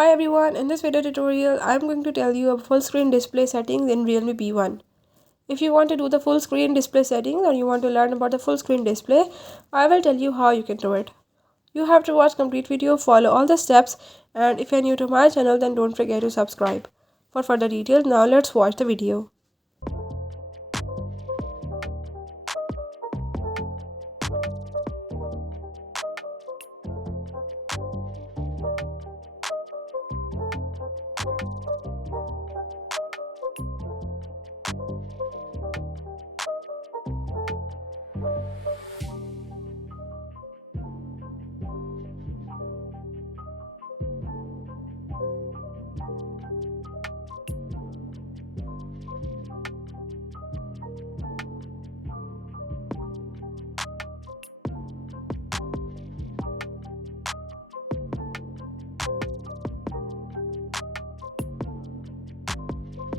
Hi everyone, in this video tutorial I am going to tell you about full screen display settings in Realme P1. If you want to do the full screen display settings or you want to learn about the full screen display, I will tell you how you can do it. You have to watch complete video, follow all the steps, and if you are new to my channel then don't forget to subscribe. For further details, now let's watch the video.